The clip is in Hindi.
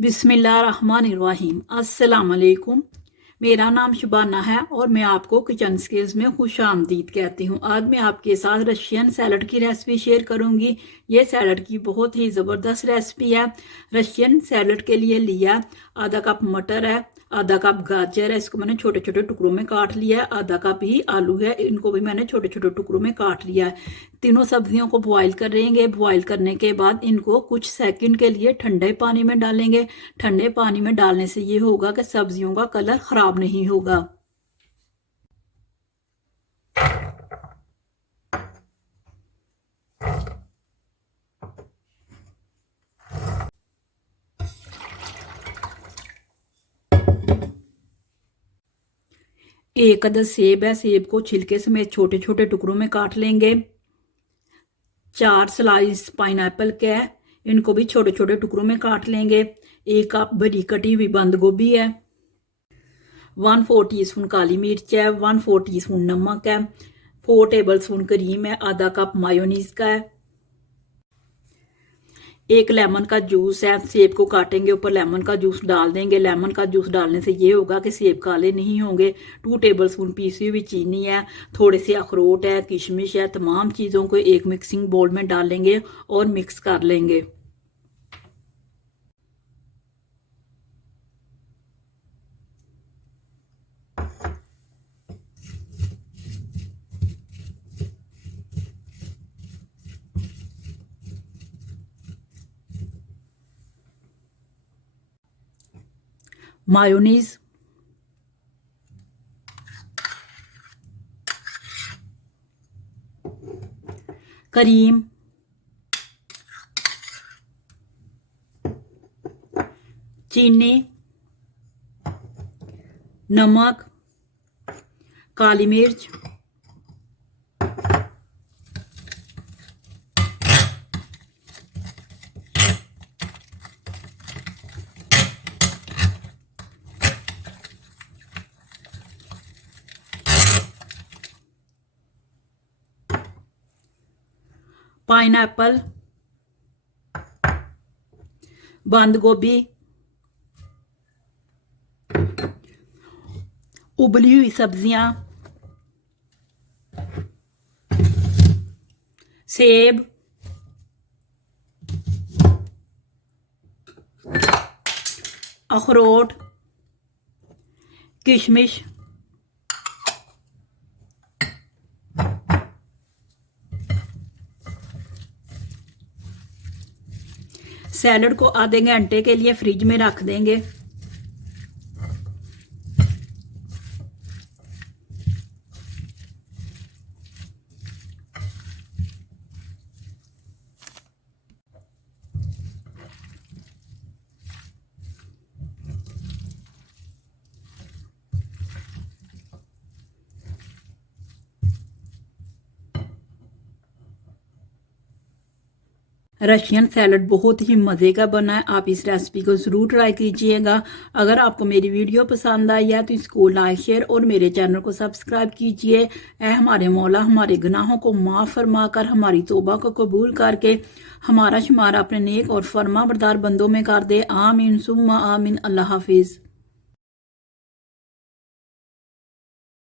बिस्मिल्लाहिर्रहमानिर्रहीम। अस्सलाम वालेकुम। मेरा नाम शुबाना है और मैं आपको किचन स्किल्स में खुश आमदीद कहती हूँ। आज मैं आपके साथ रशियन सैलड की रेसिपी शेयर करूँगी। ये सैलड की बहुत ही ज़बरदस्त रेसिपी है। रशियन सैलड के लिए लिया आधा कप मटर है, आधा कप गाजर है, इसको मैंने छोटे छोटे टुकड़ों में काट लिया है। आधा कप ही आलू है, इनको भी मैंने छोटे छोटे टुकड़ों में काट लिया है। तीनों सब्जियों को बॉईल करेंगे। बॉईल करने के बाद इनको कुछ सेकंड के लिए ठंडे पानी में डालेंगे। ठंडे पानी में डालने से ये होगा कि सब्जियों का कलर खराब नहीं होगा। एक अदद सेब है, सेब को छिलके समेत छोटे छोटे टुकड़ों में काट लेंगे। 4 स्लाइस पाइनएप्पल के है, इनको भी छोटे छोटे टुकड़ों में काट लेंगे। 1 कप बड़ी कटी हुई बंद गोभी है। 1/4 टीस्पून काली मिर्च है। 1/4 टीस्पून नमक है। 4 टेबल स्पून क्रीम है। आधा कप मायोनीज का है। 1 लेमन का जूस है। सेब को काटेंगे, ऊपर लेमन का जूस डाल देंगे। लेमन का जूस डालने से ये होगा कि सेब काले नहीं होंगे। 2 टेबल स्पून पीसी हुई चीनी है। थोड़े से अखरोट है, किशमिश है। तमाम चीज़ों को एक मिक्सिंग बोल में डाल लेंगे और मिक्स कर लेंगे। मायोनीज, करीम, चीनी, नमक, काली मिर्च, पाइनएप्पल, बंद गोभी, उबली हुई सब्जियां, सेब, अखरोट, किशमिश, सैलड को आधे घंटे के लिए फ्रिज में रख देंगे। रशियन सैलड बहुत ही मज़े का बना है। आप इस रेसिपी को ज़रूर ट्राई कीजिएगा। अगर आपको मेरी वीडियो पसंद आई है तो इसको लाइक शेयर और मेरे चैनल को सब्सक्राइब कीजिए। ऐ हमारे मौला हमारे गुनाहों को माफ़ फरमा कर हमारी तौबा को कबूल करके हमारा शुमारा अपने नेक और फरमा बरदार बंदों में कर दे। आमीन सुम्मा आमीन। अल्लाह हाफिज़।